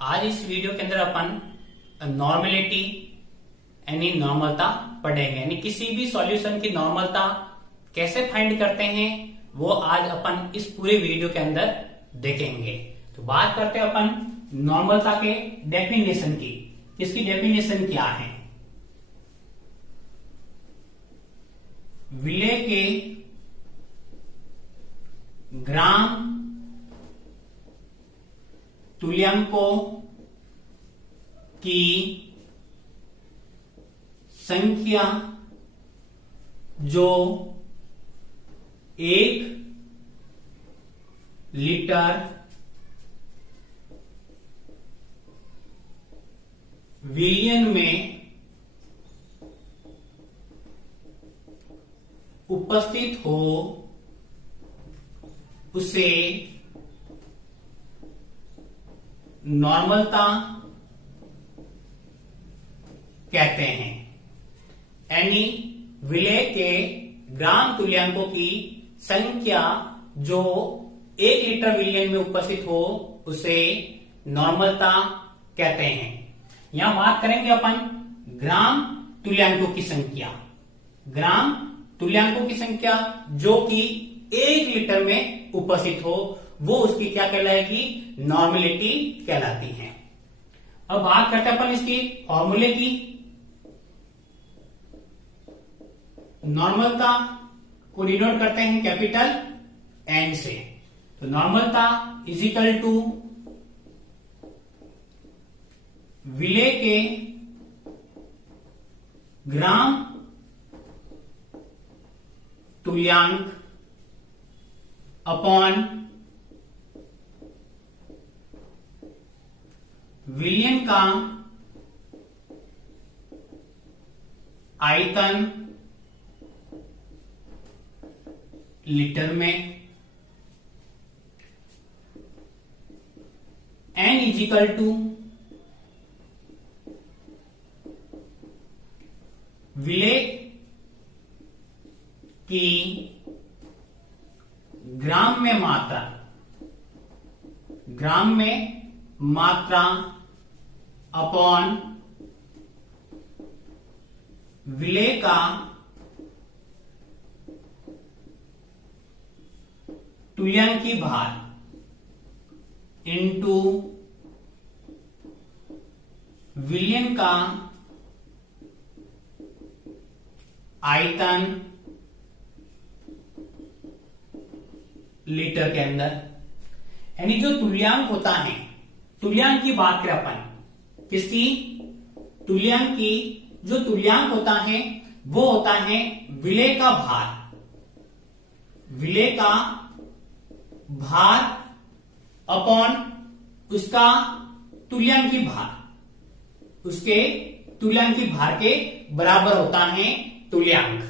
आज इस वीडियो के अंदर अपन नॉर्मेलिटी यानी नॉर्मलता पढ़ेंगे, यानी किसी भी सॉल्यूशन की नॉर्मलता कैसे फाइंड करते हैं वो आज अपन इस पूरे वीडियो के अंदर देखेंगे। तो बात करते हैं अपन नॉर्मलता के डेफिनेशन की। इसकी डेफिनेशन क्या है? विलेय के ग्राम तुल्यांकों की संख्या जो 1 लीटर विलियन में उपस्थित हो उसे नॉर्मलता कहते हैं। यानी विलेय के ग्राम तुल्यांकों की संख्या जो 1 लीटर विलियन में उपस्थित हो उसे नॉर्मलता कहते हैं। यहां बात करेंगे अपन ग्राम तुल्यांकों की संख्या। ग्राम तुल्यांकों की संख्या जो कि 1 लीटर में उपस्थित हो वो उसकी क्या कहलाएगी? नॉर्मेलिटी कहलाती है। अब बात करते हैं अपन इसकी फॉर्मूले की। नॉर्मलता को डिनोट करते हैं कैपिटल एन से। तो नॉर्मलता इज इक्वल टू विलेय के ग्राम तुल्यांक अपॉन विलियन का आयतन लीटर में। एन इज इक्वल टू विलेय की ग्राम में मात्रा अपॉन विलेय का तुल्यांकी भार इंटू विलियन का आयतन लीटर के अंदर। यानी जो तुल्यांक होता है, तुल्यांक की बात करें अपन किसकी? तुल्यांक की। जो तुल्यांक होता है वो होता है विलेय का भार। विलेय का भार अपॉन उसका तुल्यांकी भार। उसके तुल्यांकी भार के बराबर होता है तुल्यांक।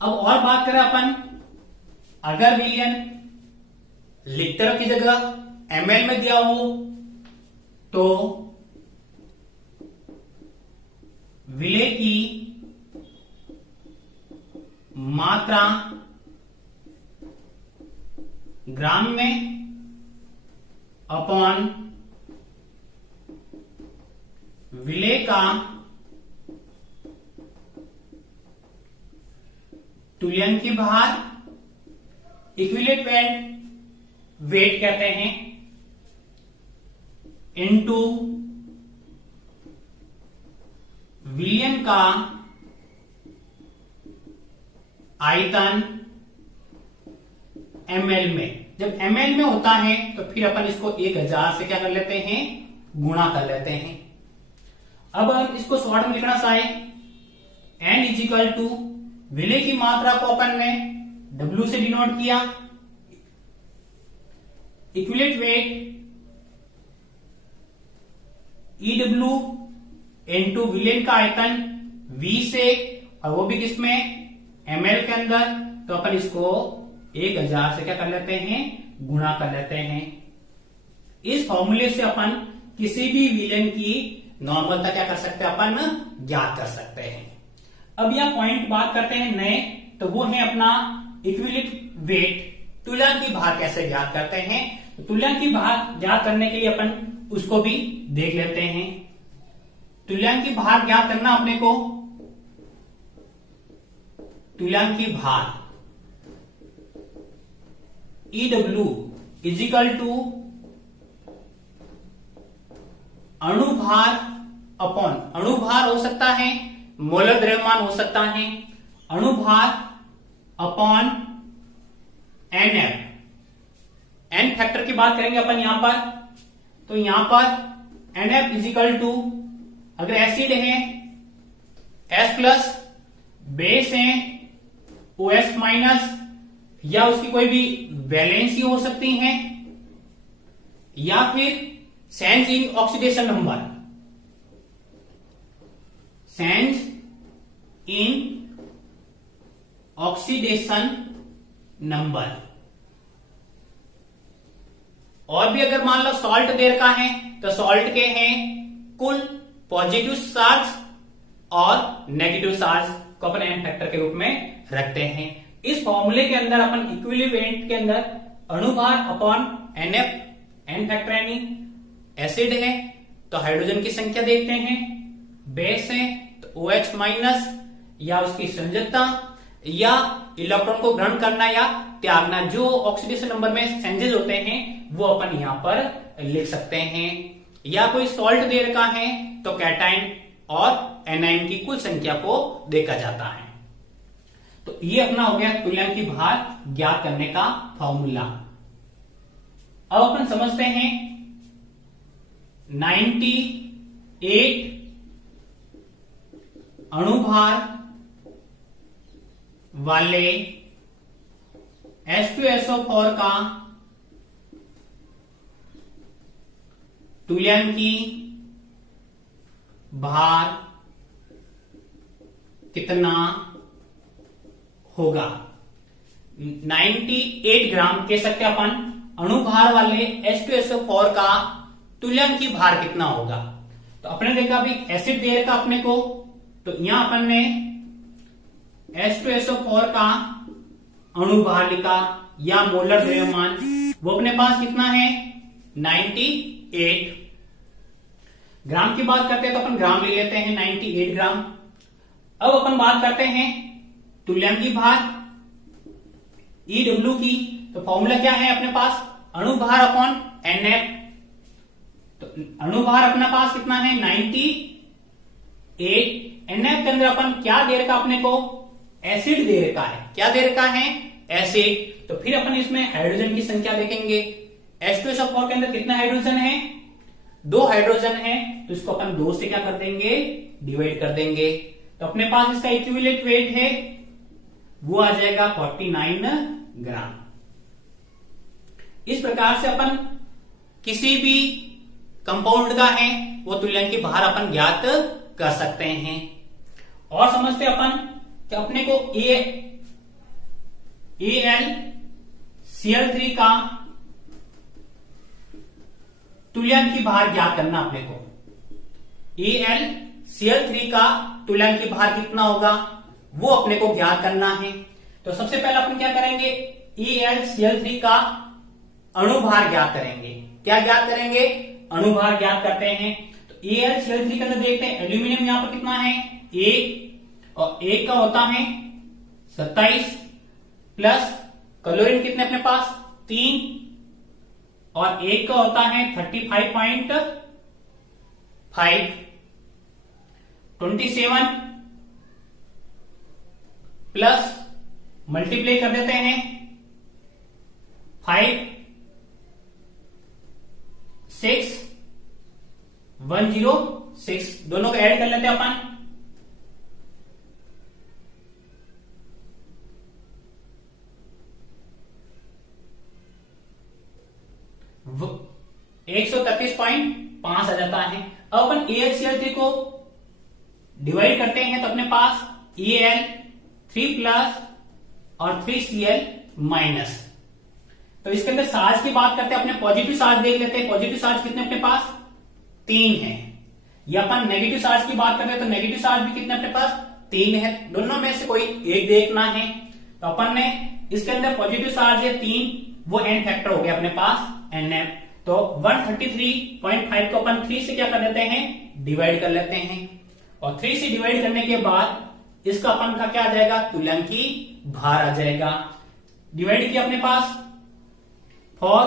अब और बात करें अपन, अगर विलियन लीटर की जगह ml में दिया हो तो विलेय की मात्रा ग्राम में अपॉन विलेय का तुल्यांकी भार इक्विवेलेंट वेट कहते हैं इनटू विलियन का आयतन ml में। जब ml में होता है तो फिर अपन इसको 1000 से क्या कर लेते हैं? गुणा कर लेते हैं। अब हम इसको शॉर्ट में लिखना चाहे n इज इक्वल टू विलेय की मात्रा को अपन ने W से डिनोट किया, इक्विवेलेंट वेट EW इनटू विलेय का आयतन V से, और वो भी किसमें? ml के अंदर। तो अपन इसको 1000 से क्या कर लेते हैं? गुणा कर लेते हैं। इस फॉर्मूले से अपन किसी भी विलेय की नॉर्मलता क्या कर सकते हैं? अपन ज्ञात कर सकते हैं। अब यह पॉइंट बात करते हैं नए, तो वो है अपना इक्विवेलेंट वेट, तुल्यांकी भार कैसे ज्ञात करते हैं। तो तुल्यांक की भार ज्ञात करने के लिए अपन उसको भी देख लेते हैं। तुल्यांक की भार ज्ञात करना अपने को, तुल्यांक की भार EW इजिकल टू अणुभार अपॉन, अणुभार हो सकता है, मोलर द्रव्यमान हो सकता है, अणुभार अपॉन NF। एन फैक्टर की बात करेंगे अपन यहां पर, तो यहां पर NF इजिकल टू, अगर एसिड है S प्लस, बेस है OS माइनस, या उसकी कोई भी वैलेंसी हो सकती है, या फिर change in oxidation number, change in oxidation number. और भी अगर मान लो सॉल्ट दे रखा है तो सॉल्ट के हैं कुल पॉजिटिव चार्ज और नेगेटिव चार्ज को अपन एन फैक्टर के रूप में रखते हैं। इस फॉर्मूले के अंदर अपन इक्विलिब्रिएंट के अंदर अणुभार अपॉन NF, एन फैक्टर यानी एसिड है तो हाइड्रोजन की संख्या देखते हैं, बेस है तो OH माइनस, या उसकी संयोजकता, या इलेक्ट्रॉन को ग्रहण करना या त्यागना, जो ऑक्सीडेशन नंबर में चेंजेस होते हैं वो अपन यहां पर लिख सकते हैं। या कोई सॉल्ट दे रखा है तो कैटाइन और एनाइन की कुल संख्या को देखा जाता है। तो ये अपना हो गया तुल्यांक की भार ज्ञात करने का फॉर्मूला। अब अपन समझते हैं 98 अणुभार वाले H2SO4 का तुल्यांकी भार कितना होगा। 98 ग्राम कह सकते अपन अणुभार वाले H2SO4 का तुल्यांकी भार कितना होगा। तो अपने देखा अभी एसिड दे रखा अपने को, तो यहां अपन ने H2SO4 का अणुभार लिखा या मोलर द्रव्यमान, वो अपने पास कितना है 98 ग्राम की बात करते हैं तो अपन ग्राम ले लेते हैं 98 ग्राम। अब अपन बात करते हैं तुल्यांकी भार EW की, तो फॉर्मूला क्या है अपने पास अणुभार अपॉन NF। तो अणुभार अपने पास कितना है 98, NF के अंदर अपन क्या दे रखा अपने को एसिड दे रखा है, क्या दे रखा है एसिड। तो फिर अपन इसमें हाइड्रोजन की संख्या देखेंगे। H2SO4 के अंदर कितना हाइड्रोजन है 2 हाइड्रोजन है, तो इसको अपन 2 से क्या कर देंगे डिवाइड कर देंगे। तो अपने पास इसका इक्विवेलेंट वेट है वो आ जाएगा 49 ग्राम। इस प्रकार से अपन किसी भी कंपाउंड का है वो तुल्यांकी भार अपन ज्ञात कर सकते हैं। और समझते अपन कि अपने को AlCl3 का तुल्यांकी भार ज्ञात करना। अपने को AlCl3 का तुल्यांकी भार कितना होगा वो अपने को ज्ञात करना है। तो सबसे पहले अपन क्या करेंगे AlCl3 का अणुभार ज्ञात करेंगे। क्या ज्ञात करेंगे अणुभार ज्ञात करते हैं। तो AlCl3 के अंदर देखते हैं एल्यूमिनियम यहां पर कितना है 1 और 1 का होता है 27 प्लस क्लोरीन कितने अपने पास 3 और 1 का होता है 35.5 27 प्लस मल्टीप्लाई कर देते हैं 5 6 106 दोनों को ऐड कर लेते हैं अपन। वो 133.5 आ जाता है। अब अपन AlCl3 को डिवाइड करते हैं तो अपने पास Al3 प्लस और 3Cl माइनस। तो इसके अंदर चार्ज की बात करते हैं, अपने पॉजिटिव चार्ज देख लेते हैं। पॉजिटिव चार्ज कितने अपने पास 3 है। या अपन नेगेटिव चार्ज की बात करते हैं तो नेगेटिव चार्ज भी कितने अपने पास 3 है। दोनों में से कोई एक देखना है। तो अपन ने इसके अंदर पॉजिटिव चार्ज है 3, वो एन फैक्टर हो गया अपने पास Nm। तो 133.5 को अपन 3 से क्या कर देते हैं, डिवाइड कर लेते हैं, और 3 से डिवाइड करने के बाद इसका अपन का क्या आ जाएगा, तुल्यांकी भार आ जाएगा। डिवाइड किया अपने पास 4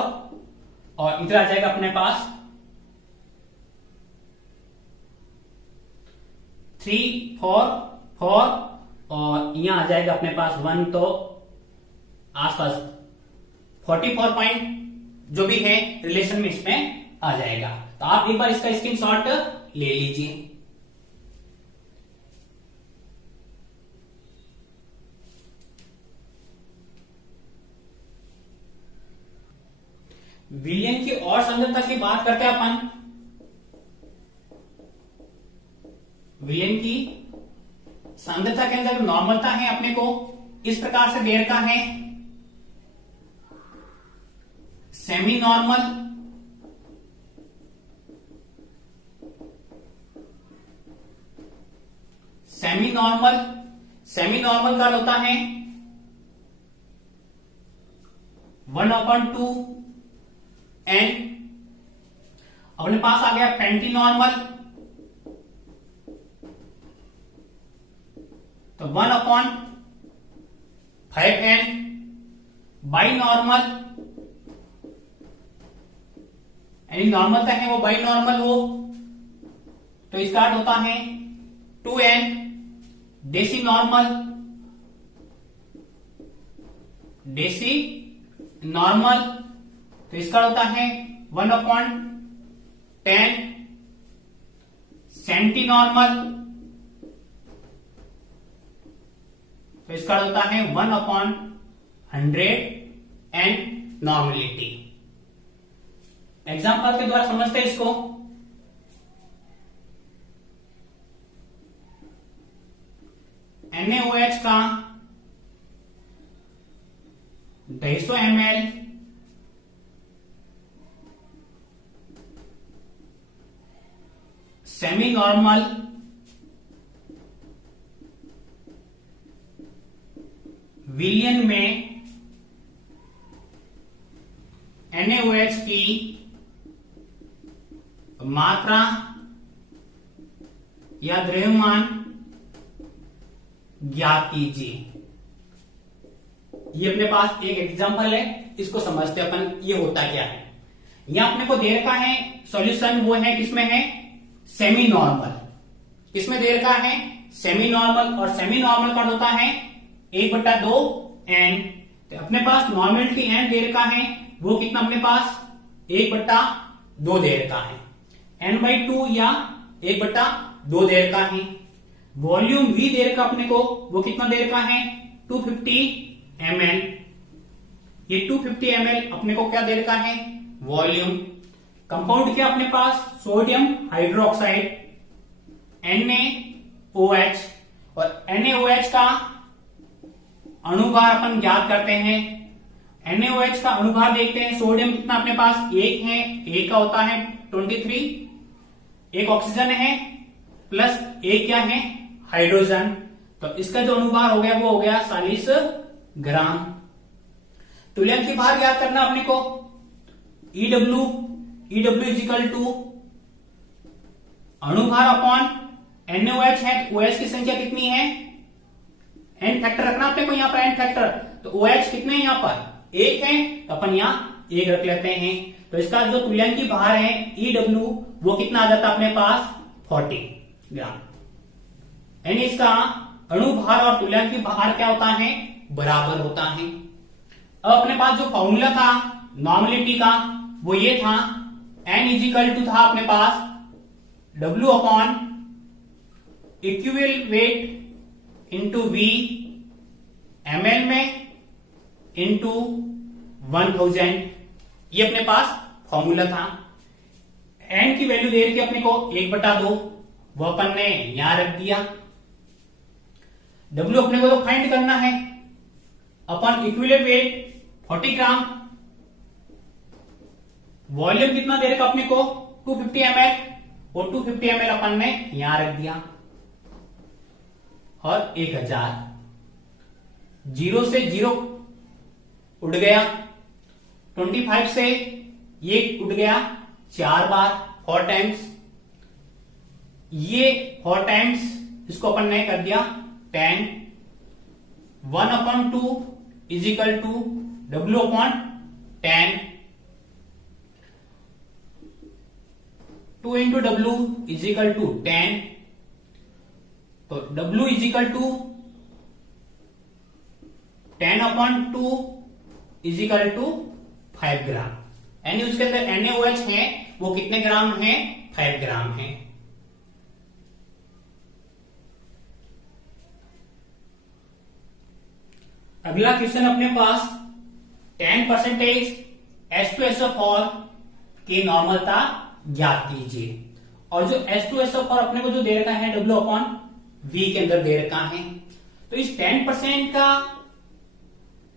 और इधर आ जाएगा अपने पास 3 4 4 और यहां आ जाएगा अपने पास 1, तो आसपास 44 पॉइंट जो भी है रिलेशन में इसमें आ जाएगा। तो आप एक बार इसका स्क्रीनशॉट ले लीजिए। विलयन की और सांद्रता की बात करते हैं अपन। विलयन की सांद्रता के अंदर नॉर्मलता है अपने को इस प्रकार से दे रखा है, semi normal, semi normal, semi normal का होता है 1/2 n। अपने पास आ गया पेंटी नॉर्मल, तो 1/5n। बाई नॉर्मल, यानी नॉर्मल तक है वो बाई नॉर्मल हो तो स्टार्ट होता है 2n। Deci normal, deci normal तो इसका होता है 1/10। सेंटी नॉर्मल तो इसका होता है 1/100 एंड नॉर्मलिटी। एग्जाम्पल के द्वारा समझते हैं इसको। NaOH का 250 ml सेमी नॉर्मल विलयन में NaOH की मात्रा या द्रव्यमान ज्ञात कीजिए। ये अपने पास एक एग्जांपल है, इसको समझते हैं अपन ये होता क्या है। यहां अपने को दे रखा है सॉल्यूशन, वो है किसमें है, सेमी नॉर्मल। किसमें दे रखा है, सेमी नॉर्मल, और सेमी नॉर्मल का होता है 1/2 n। तो अपने पास नॉर्मलिटी n दे रखा है, वो कितना अपने पास 1/2 दे रखा है, n/2 या 1/2 दे रखा है। वॉल्यूम V दे रखा अपने को, वो कितना दे रखा है 250 ml। ये 250 ml अपने को क्या दे रखा है, वॉल्यूम। कंपाउंड क्या अपने पास, सोडियम हाइड्रोक्साइड NaOH, और NaOH का अणुभार अपन ज्ञात करते हैं। NaOH का अणुभार देखते हैं, सोडियम कितना अपने पास 1 है, 1 का होता है 23, एक ऑक्सीजन है प्लस एक क्या है हाइड्रोजन, तो इसका जो अणुभार हो गया वो हो गया 40 ग्राम। तुल्यांकी भार याद करना अपने को, EW इजिकल टू अणुभार अपॉन NaOH है, तो OH की संख्या कितनी है, n फैक्टर रखना अपने को यहाँ पर n फैक्टर, तो OH कितने यहाँ पर 1 है, तो अपन यहाँ 1 रख लेते हैं। तो इसका जो तुल्यांकी भार है EW वो कितना आ जाता है अपने पास 40 ग्राम। यानी इसका अणुभार और तुल्यांकी भार क्या होता है, बराबर होता है। अब अपने पास जो फॉर्मूला था नॉर्मलिटी का वो ये था, n इजिकल टू था अपने पास W upon equivalent weight into V ml में इंटू 1000, ये अपने पास फॉर्मूला था। n की वैल्यू दे रखी अपने को 1/2, वो अपन ने यहां रख दिया। W अपने को तो फाइंड करना है, अपन इक्विवेलेंट वेट 40 ग्राम, वॉल्यूम कितना दे रखा अपने को 250 ml, और 250 ml अपन ने यहां रख दिया, और 1000, 0 से 0 उड़ गया, 25 से ये उठ गया 4 बार 4 टाइम्स, ये 4 टाइम्स, इसको अपन ने कर दिया 10, 1/2 is equal to W/10, 2 into W is equal to 10, तो W is equal to 10/2 is equal to 5 gram, यानी उसके अंदर NaOH है वो कितने ग्राम है? 5 ग्राम है। अगला क्वेश्चन अपने पास 10% H2SO4 की नॉर्मलता ज्ञात कीजिए। और जो H2SO4 अपने को जो दे रखा है W/V के अंदर दे रखा है, तो इस 10% का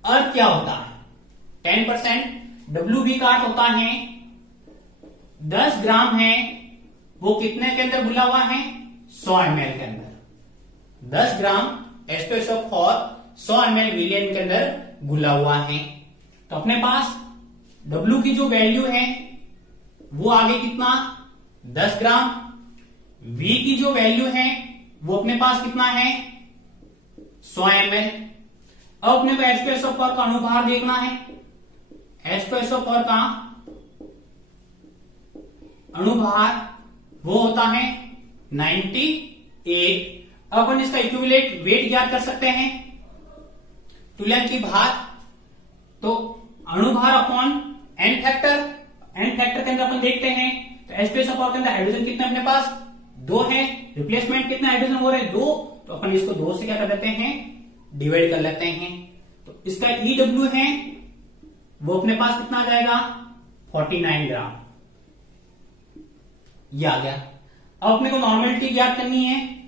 अर्थ क्या होता है? 10% WV का अर्थ होता है 10 ग्राम है वो कितने के अंदर घुला हुआ है? 100 ml के अंदर। 10 ग्राम H2SO4 100 ml विलियन के अंदर घुला हुआ है। तो अपने पास W की जो वैल्यू है वो आगे कितना? 10 ग्राम। V की जो वैल्यू है वो अपने पास कितना है? 100 ml। अब अपने को H2SO4 का अनुभार देखना है। H2SO4 का अनुभार वो होता है 98। अब अपन इसका इक्विवेलेंट वेट ज्ञात कर सकते हैं, तुल्यांक की भार, तो अणुभार upon N factor. N factor के अंदर अपन देखते हैं तो H2SO4 के अंदर हाइड्रोजन कितने अपने पास? 2 है। रिप्लेसमेंट कितने हाइड्रोजन हो रहे हैं? 2। तो अपन इसको 2 से क्या कर देते हैं? डिवाइड कर लेते हैं। तो इसका EW है वो अपने पास कितना आ जाएगा? 49 ग्राम। ये आ गया। अब अपने को नॉर्मेलिटी ज्ञात करनी है।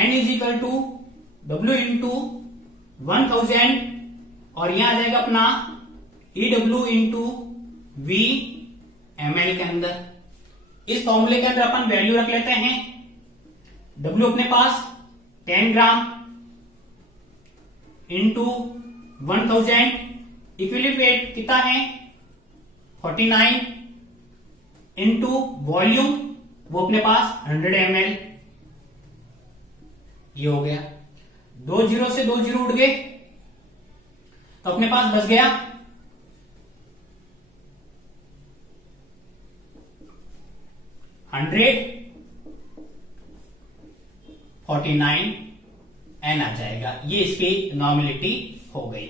N is equal to W into 1000 और यहां आ जाएगा अपना EW इंटू V ml के अंदर। इस फॉर्मूले के अंदर अपन वैल्यू रख लेते हैं। W अपने पास 10 ग्राम इंटू 1000, इक्विवेलेंट वेट कितना है? 49 इंटू वॉल्यूम वो अपने पास 100 ml। ये हो गया। 2 जीरो से 2 जीरो उड़ गए तो अपने पास बच गया 149 N आ जाएगा। ये इसकी नॉर्मेलिटी हो गई।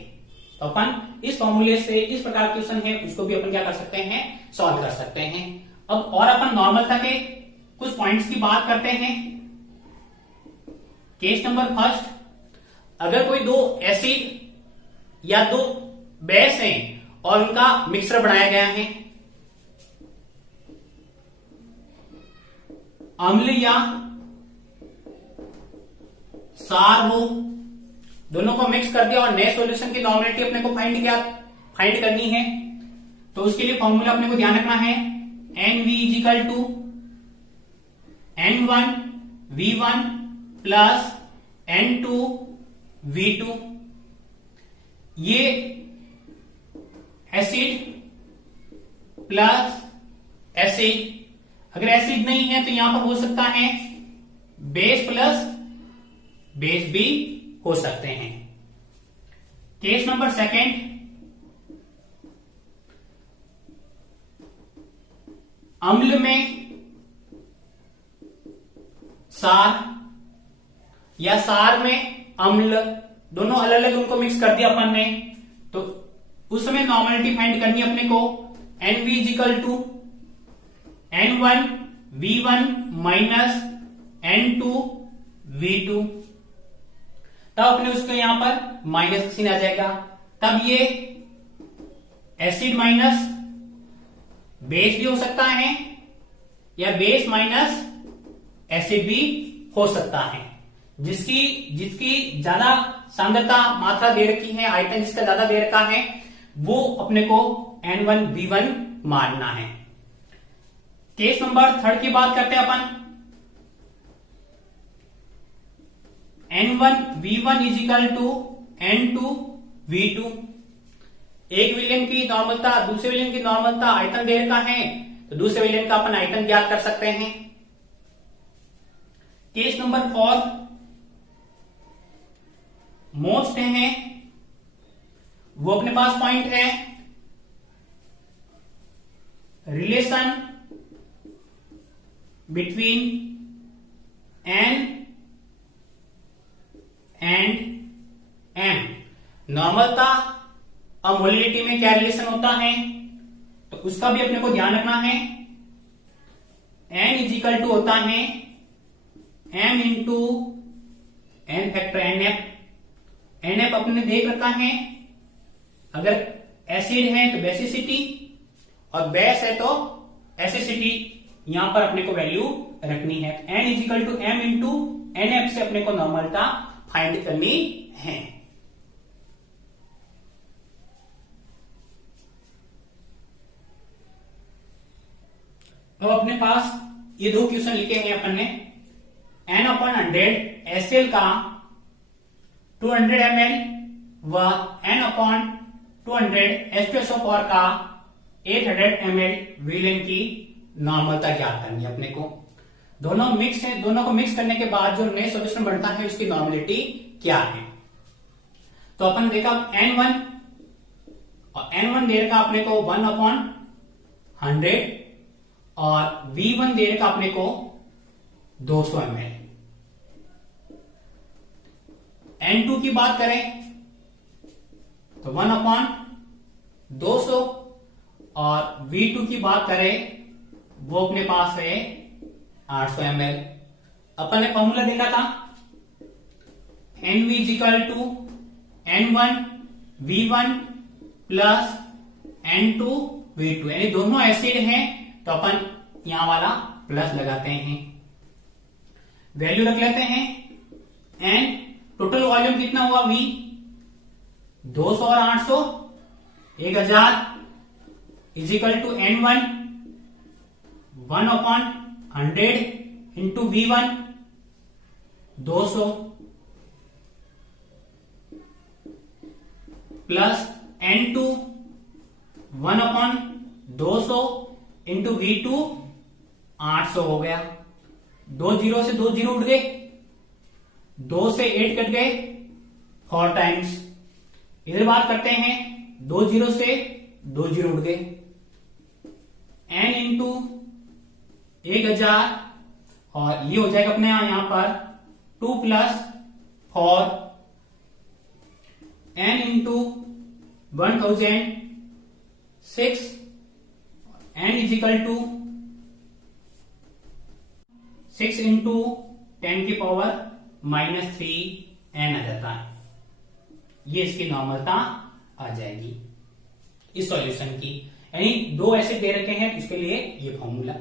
तो अपन इस फॉर्मूले से इस प्रकार क्वेश्चन है उसको भी अपन क्या कर सकते हैं? सॉल्व कर सकते हैं। अब और अपन नॉर्मलता के कुछ पॉइंट्स की बात करते हैं। केस नंबर फर्स्ट, अगर कोई 2 एसिड या 2 बेस हैं और उनका मिक्सर बनाया गया है, अम्ल या सार हो, दोनों को मिक्स कर दिया और नए सॉल्यूशन की नॉर्मेलिटी अपने को फाइंड करनी है। तो उसके लिए फॉर्मूला अपने को ध्यान रखना है NV is equal to N1V1 plus N2V2। ये एसिड प्लस एसिड, अगर एसिड नहीं है तो यहां पर हो सकता है बेस प्लस बेस भी हो सकते हैं। केस नंबर सेकेंड, अम्ल में सार या सार में अम्ल, दोनों अलग अलग उनको मिक्स कर दिया अपन ने, तो उस समय नॉर्मेलिटी फाइंड करनी है अपने को। NV is equal to N1V1 minus N2V2। तब अपने उसको यहां पर माइनस साइन आ जाएगा। तब ये एसिड माइनस बेस भी हो सकता है या बेस माइनस एसिड भी हो सकता है। जिसकी ज्यादा सांद्रता मात्रा दे रखी है, आयतन जिसका ज्यादा दे रखा है, वो अपने को N1V1 मानना है। केस नंबर थर्ड की बात करते हैं अपन। N1V1 is equal to N2V2। एक विलयन की नॉर्मलता, दूसरे विलयन की नॉर्मलता, आयतन दे रखा है तो दूसरे विलयन का अपन आयतन ज्ञात कर सकते हैं। केस नंबर 4, मोस्ट है, वो अपने पास पॉइंट है relation between N and M. नॉर्मलता और मोलिडिटी में क्या रिलेशन होता है तो उसका भी अपने को ध्यान रखना है। एन इज इक्वल टू होता है M into N factor N F. N F अपने देख रखा है, अगर एसिड है तो बेसिसिटी और बेस है तो एसिसिटी, यहां पर अपने को वैल्यू रखनी है। N is equal to M into N F से अपने को नॉर्मलता फाइंड करनी है। अब अपने पास ये दो क्वेश्चन लिखे हैं अपन ने। एन अपॉन 100 एसएल का 200 ml व एन अपॉन 200 H2SO4 का 800 ml विलयन की नॉर्मलता ज्ञात करनी है अपने को। दोनों मिक्स है, दोनों को मिक्स करने के बाद जो नए सॉल्यूशन बनता है उसकी नॉर्मलिटी क्या है। तो अपन देखा N1 और N1 दे रखा अपने को 1/100 और V1 दे रखा अपने को 200 ml। N2 की बात करें तो 1/200 और V2 की बात करें वो अपने पास है 800 ml। अपन ने फॉर्मूला देखा था NV is equal to N1 V1 plus N2 V2, यानी दोनों एसिड हैं तो अपन यहां वाला प्लस लगाते हैं, वैल्यू रख लेते हैं। N टोटल वॉल्यूम कितना हुआ V 200 और 800 1000 is equal to N1 1/100 into V1 200 plus N2 1/200 into V2 800 हो गया। 2 जीरो से 2 जीरो उठ गए, 2 से 8 कट गए 4 टाइम्स। इधर बात करते हैं 2 जीरो से 2 जीरो उठ गए, N इंटू 1000 और ये हो जाएगा अपने यहां पर 2 plus 4 N into 1006 N is equal to 6 into 10 की पावर -3 N आ जाता है। ये इसकी नॉर्मलता आ जाएगी इस सॉल्यूशन की, यानी दो एसिड दे रखे हैं इसके लिए ये फॉर्मूला।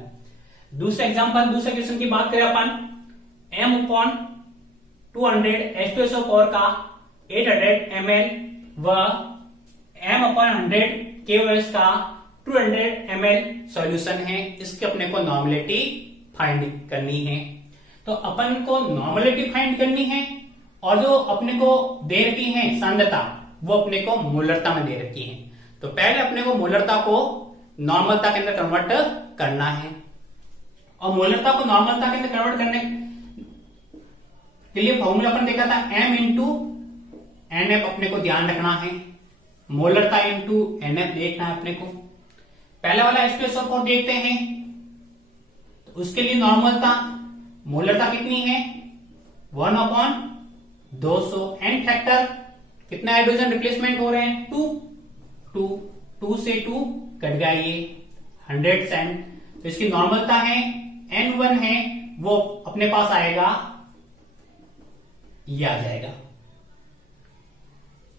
दूसरा एग्जांपल, दूसरे क्वेश्चन की बात करें अपन M/200 H2SO4 का 800 ml व M/100 KOH का 200 ml सॉल्यूशन है। इसके अपने को नॉर्मलिटी फाइंड करनी है। तो अपन को नॉर्मलिटी फाइंड करनी है और जो अपने को दे रखी है सांद्रता वो अपने को मोलरता में दे रखी है। तो पहले अपने को मोलरता को नॉर्मलता के अंदर कन्वर्ट करना है और मोलरता को नॉर्मलता के अंदर कन्वर्ट करने के लिए फॉर्मूला अपन देखा था M इंटू NF अपने को ध्यान रखना है, मोलरता इंटू NF देखना है अपने को। पहले वाला H2SO4 देखते हैं तो उसके लिए नॉर्मलता मोलरता कितनी है 1/200। N फैक्टर कितना हाइड्रोजन रिप्लेसमेंट हो रहे हैं 2 से 2 कट गया ये 100%। तो इसकी नॉर्मलता है N1 है वो अपने पास आएगा, ये आ जाएगा।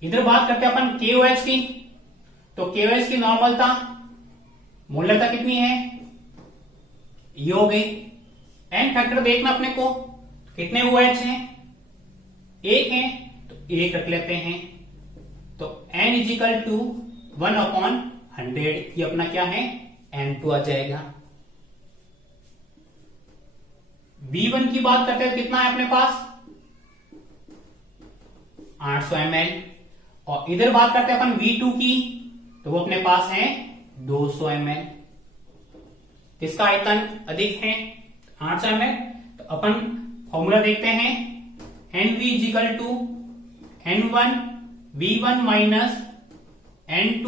इधर बात करते हैं अपन KOH की, तो KOH की नॉर्मलता मोलरता कितनी है ये हो गई। N फैक्टर देखना अपने को कितने OH हैं, 1 है तो 1 रख लेते हैं। तो N इज इक्वल टू 1/100, ये अपना क्या है N2 आ जाएगा। V1 की बात करते हैं कितना है अपने पास 800 ml और इधर बात करते हैं अपन V2 की तो वो अपने पास है 200 ml। किसका आयतन अधिक है? 800 ml। तो अपन फॉर्मूला देखते हैं, NV is equal to N1 V1 minus N2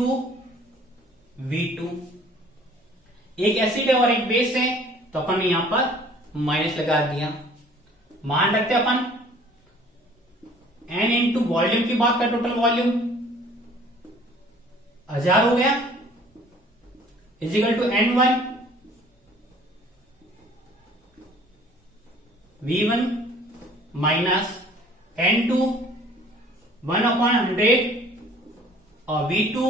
V2। एक एसिड है और एक बेस है, तो अपन ने यहां पर माइनस लगा दिया। मान रखते अपन N इंटू वॉल्यूम की बात कर, टोटल वॉल्यूम 1000 हो गया, is equal to N1 V1 minus N2 1/100 और V2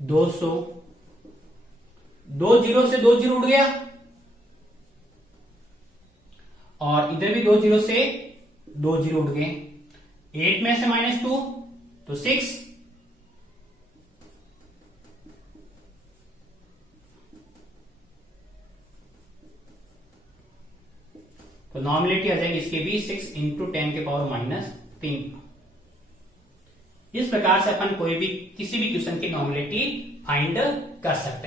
200। 2 जीरो से 2 जीरो उड़ गया और इधर भी 2 जीरो से 2 जीरो उड़ गए। 8 में से -2 तो 6। तो नॉर्मेलिटी आ जाएगी इसके भी 6 इंटू 10 के पावर -3। इस प्रकार से अपन कोई भी किसी भी क्वेश्चन की नॉर्मेलिटी फाइंड कर सकते हैं।